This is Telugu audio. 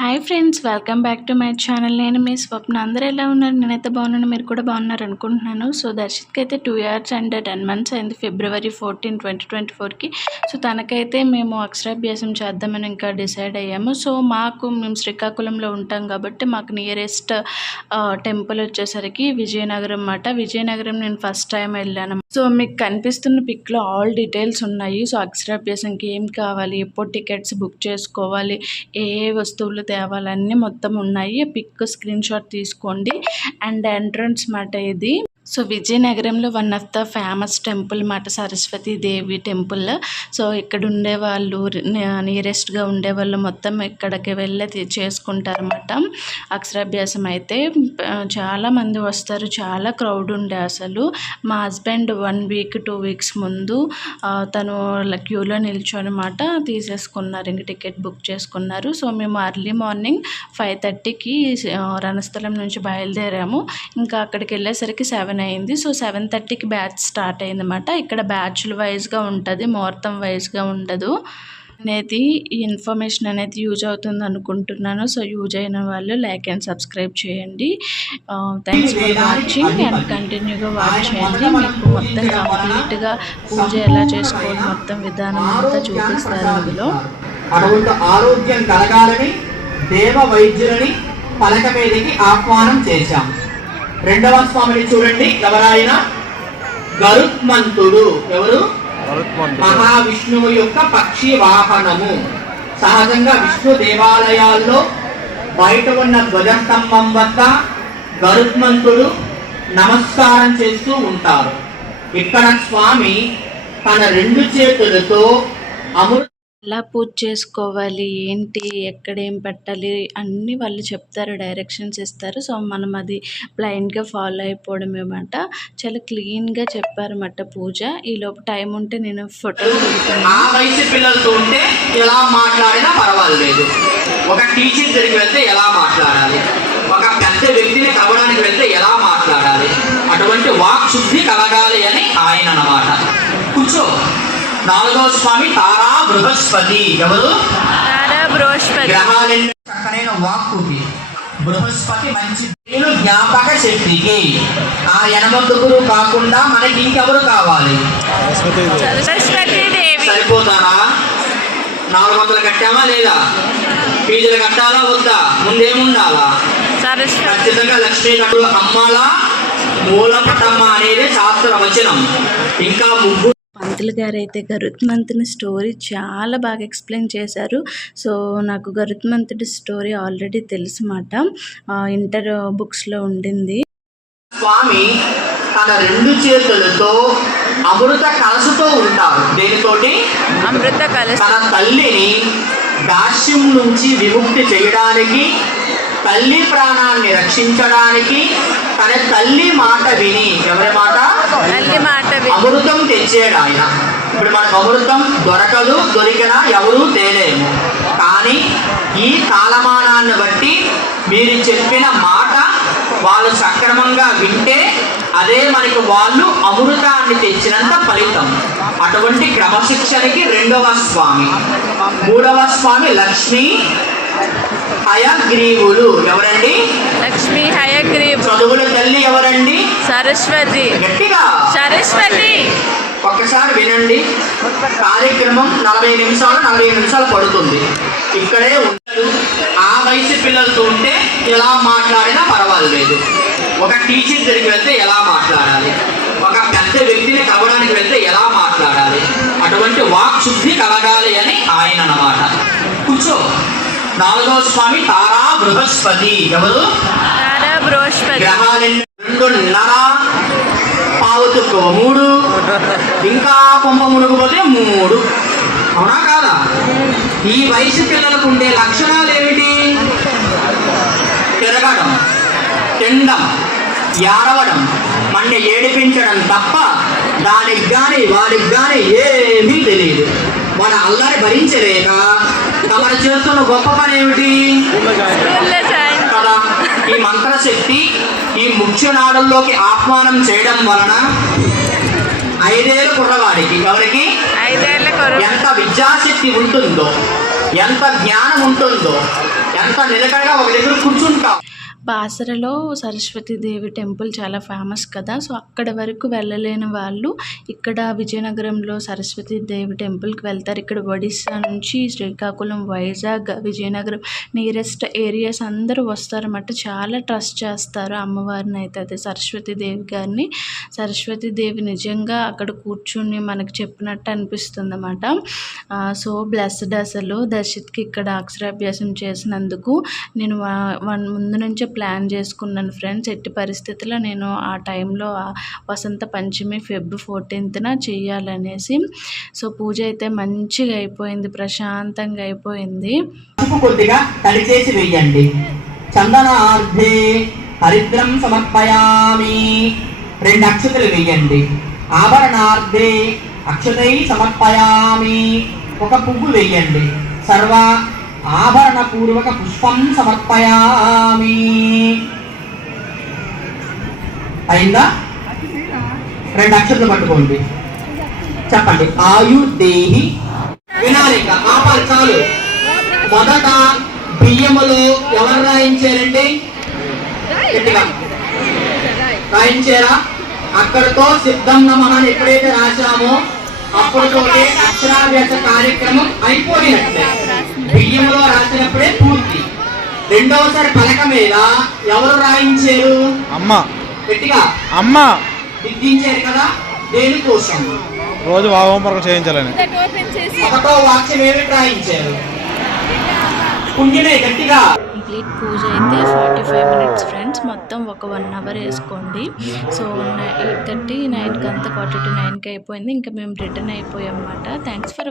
Hi friends welcome back to my channel నేను మీ స్వప్న. అందరూ ఎలా ఉన్నారు? నేనైతే బాగున్నాను. మీరు కూడా బాగున్నారు అనుకుంటున్నాను. సో దర్శిత్కి అయితే two years and ten months అయింది ఫిబ్రవరి ఫోర్టీన్ ట్వంటీ ట్వంటీ ఫోర్కి సో తనకైతే మేము అక్షరాభ్యాసం చేద్దామని ఇంకా డిసైడ్ అయ్యాము. సో మాకు మేము శ్రీకాకుళంలో ఉంటాం కాబట్టి మాకు నియరెస్ట్ టెంపుల్ వచ్చేసరికి విజయనగరం అన్నమాట. విజయనగరం నేను ఫస్ట్ టైం వెళ్ళాను. సో మీకు కనిపిస్తున్న పిక్లో ఆల్ డీటెయిల్స్ ఉన్నాయి. సో అక్షరాభ్యాసంకి ఏం కావాలి? ఎప్పుడు టికెట్స్ బుక్ చేసుకోవాలి? ఏ ఏ వస్తువులు తేవాలన్నీ మొత్తం ఉన్నాయి. పిక్ స్క్రీన్ షాట్ తీసుకోండి. అండ్ ఎంట్రన్స్ మాట ఇది. సో విజయనగరంలో one of the famous temple మాట సరస్వతి దేవి టెంపుల్ సో ఇక్కడ ఉండే వాళ్ళు నియరెస్ట్గా ఉండే వాళ్ళు మొత్తం ఇక్కడికి వెళ్ళి చేసుకుంటారు చేసుకుంటారన్నమాట. అక్షరాభ్యాసం అయితే చాలామంది చాలా మంది వస్తారు. చాలా క్రౌడ్ ఉండే అసలు. మా husband one week two weeks ముందు తను క్యూలో నిల్చొనమాట. తీసేసుకున్నారు. ఇంక టికెట్ బుక్ చేసుకున్నారు. సో మేము అర్లీ మార్నింగ్ ఫైవ్ థర్టీకి రణస్థలం నుంచి బయలుదేరాము. ఇంకా అక్కడికి వెళ్ళేసరికి సెవెన్ అయింది. సో సెవెన్ థర్టీకి బ్యాచ్ స్టార్ట్ అయిందన్నమాట. ఇక్కడ బ్యాచ్లు వైజ్గా ఉంటుంది ముహూర్తం వైజ్గా ఉండదు. అనేది ఈ ఇన్ఫర్మేషన్ అనేది యూజ్ అవుతుంది అనుకుంటున్నాను. సో యూజ్ అయిన వాళ్ళు లైక్ అండ్ సబ్స్క్రైబ్ చేయండి. థ్యాంక్స్ ఫర్ వాచింగ్ అండ్ కంటిన్యూగా వాచ్ చేయండి. మీకు మొత్తం కంప్లీట్గా పూజ ఎలా చేసుకోవాలి మొత్తం విధానం అంతా చూపిస్తారు అందులో అటువంటి ఆరోగ్యం కలగాలని దేవ వైద్యులని పలక మీదకి ఆహ్వానం చేశాము రెండవ స్వామిని చూడండి ఎవరాయన గరుత్మంతుడు. ఎవరు? మహావిష్ణువు యొక్క పక్షి వాహనము. సహజంగా విష్ణు దేవాలయాల్లో బయట ఉన్న ధ్వజస్తంభం వద్ద గరుత్మంతుడు నమస్కారం చేస్తూ ఉంటారు. ఇక్కడ స్వామి తన రెండు చేతులతో అమృత ఎలా పూజ చేసుకోవాలి ఏంటి ఎక్కడ ఏం పెట్టాలి అన్నీ వాళ్ళు చెప్తారు డైరెక్షన్స్ ఇస్తారు. సో మనం అది బ్లైండ్గా ఫాలో అయిపోవడం ఏమాట చాలా క్లీన్గా చెప్పారన్నమాట పూజ. ఈ లోపు టైం ఉంటే నేను ఫోటో పిల్లలతో ఉంటే ఎలా మాట్లాడినా పర్వాలేదు. ఒక టీచర్ దగ్గరికి వెళ్తే ఎలా మాట్లాడాలి? ఒక పెద్ద వ్యక్తిని కలవడానికి వెళ్తే ఎలా మాట్లాడాలి? అటువంటి వాక్ శుద్ధి కలగాలి అని ఆయన అన్నమాట. కూర్చో. నాలుగవ స్వామి తారా బృహస్పతి. ఎవరు? గ్రహాలెన్ని? చక్కనైన వాక్కుకి బృహస్పతి మంచి జ్ఞాపక శక్తికి. ఆ ఎనమందుకులు కాకుండా మనకి ఇంకెవరు కావాలి? సరిపోతారా? నాలుగు వందలు కట్టామా లేదా? ఫీజులు కట్టాలా వద్దా? ముందేముండాలా? ఖచ్చితంగా లక్ష్మీ కట్టులు అమ్మాలా? మూలపటమ్మ అనేది శాస్త్ర వచనం ఇంకా ముగ్గురు పంతులు గారు అయితే గరుత్మంతుని స్టోరీ చాలా బాగా ఎక్స్ప్లెయిన్ చేశారు. సో నాకు గరుత్మంతుడి స్టోరీ ఆల్రెడీ తెలుసు మాట ఇంటర్ బుక్స్లో ఉండింది. స్వామి తన రెండు చేతులతో అమృత కలసుతో ఉంటారు. దేనితోటి? అమృత కలశ తన తల్లిని దాస్యం నుంచి విముక్తి చేయడానికి తల్లి ప్రాణాన్ని రక్షించడానికి తన తల్లి మాట విని. ఎవరి మాట? తల్లి మాట విని. అమృతం తెచ్చాడు ఆయన. ఇప్పుడు మనకు అమృతం దొరకదు దొరికినా ఎవరూ తేలేము. కానీ ఈ కాలమానాన్ని బట్టి మీరు చెప్పిన మాట వాళ్ళు సక్రమంగా వింటే అదే మనకి వాళ్ళు అమృతాన్ని తెచ్చినంత ఫలితం. అటువంటి క్రమశిక్షణకి రెండవ స్వామి. మూడవ స్వామి లక్ష్మీ హయగ్రీవులు ఎవరండి? లక్ష్మి హయగ్రీవ్. చదువుల తల్లి ఎవరండి? సరస్వతి. గట్టిగా. సరస్వతి. ఒక్కసారి వినండి. కార్యక్రమం నలభై నిమిషాలు నలభై నిమిషాలు పడుతుంది. ఇక్కడే ఉంటారు ఆ వయసు పిల్లలతో ఉంటే ఎలా మాట్లాడినా పర్వాలేదు. ఒక టీచర్ దగ్గరికి వెళ్తే ఎలా మాట్లాడాలి? ఒక పెద్ద వ్యక్తిని కలవడానికి వెళ్తే ఎలా మాట్లాడాలి? అటువంటి వాక్ శుద్ధి కలగాలి అని ఆయన అన్నమాట. కూర్చో. నాలుగవ స్వామి తారా బృహస్పతి. ఎవరు? తారా బృహస్పతి. గ్రహాలెన్ని రెండున్నర పావు తక్కువ మూడు ఇంకా కొంప మునుగుపోతే మూడు. అవునా కాదా? ఈ వయసు పిల్లలకు ఉండే లక్షణాలు ఏమిటి? తిరగడం తినడం ఏడవడం మన ఏడిపించడం తప్ప దానికి కానీ వాడికి కానీ ఏమీ తెలియదు. మన అల్లరి భరించలేక తమరు చేస్తున్న గొప్ప పని ఏమిటి? కదా ఈ మంత్రశక్తి ఈ ముఖ్య నాడుల్లోకి ఆహ్వానం చేయడం వలన ఐదేళ్ళ కుర్రవాడికి ఎవరికి? ఎంత విద్యాశక్తి ఉంటుందో ఎంత జ్ఞానం ఉంటుందో ఎంత నిలకడగా ఒక దగ్గర కూర్చుంటాం. బాసరలో సరస్వతీదేవి టెంపుల్ చాలా ఫేమస్ కదా. సో అక్కడ వరకు వెళ్ళలేని వాళ్ళు ఇక్కడ విజయనగరంలో సరస్వతీదేవి టెంపుల్కి వెళ్తారు. ఇక్కడ ఒడిస్సా నుంచి శ్రీకాకుళం వైజాగ్ విజయనగరం నియరెస్ట్ ఏరియాస్ అందరూ వస్తారన్నమాట. చాలా ట్రస్ట్ చేస్తారు అమ్మవారిని అయితే అదే సరస్వతీదేవి గారిని. సరస్వతీదేవి నిజంగా అక్కడ కూర్చుని మనకు చెప్పినట్టు అనిపిస్తుంది అన్నమాట సో బ్లెస్డ్ అసలు. దర్శిత్కి ఇక్కడ అక్షరాభ్యాసం చేసినందుకు నేను వన్ ముందు నుంచే ప్లాన్ చేసుకున్నాను ఫ్రెండ్స్. ఎట్టి పరిస్థితుల్లో నేను ఆ టైంలో వసంత పంచమి ఫెబ్ ఫోర్టీన్త్న చెయ్యాలనేసి సో పూజ అయితే మంచిగా అయిపోయింది ప్రశాంతంగా అయిపోయింది. కొద్దిగా తడి చేసి వెయ్యండి చందనార్థే హరిద్రం సమర్పయామి. రెండు అక్షతలు వెయ్యండి ఆభరణార్థే అక్షతై సమర్పయామి. ఒక పువ్వు వెయ్యండి సర్వ ఆభరణ పూర్వక పుష్పం సమర్పయామి. అయిందా? రెండు అక్షరాలు పట్టుకోండి. చెప్పండి. ఆయుర్దేహి వినాలిక ఆపాలి చాలు. మొదట బియ్యములో ఎవరు రాయించారండి? గట్టిగా. రాయించారా? అక్కడతో సిద్ధం నమహాన్ని ఎప్పుడైతే రాశామో అప్పటితోనే అక్షరాభ్యాస కార్యక్రమం అయిపోయినట్లే బియ్యములో రాసినప్పుడే పూర్తి. రెండవసారి పలక మీద ఎవరు రాయించారు? అమ్మ. గట్టిగా. అమ్మ. దిద్దించారు కదా దేనికోసం రోజు హోంవర్క్ చేయించాలని. ఒకటో వాక్యం ఏమిటి రాయించారు? పుణ్యమే గట్టిగా. కంప్లీట్ పూజ అయితే ఫార్టీ ఫైవ్ మినిట్స్ ఫ్రెండ్స్ మొత్తం ఒక వన్ అవర్ వేసుకోండి. సో ఎయిట్ థర్టీ నైన్కి అంతా క్వార్టర్ టు నైన్కి అయిపోయింది. ఇంకా మేము రిటర్న్ అయిపోయాం అన్నమాట. Thanks for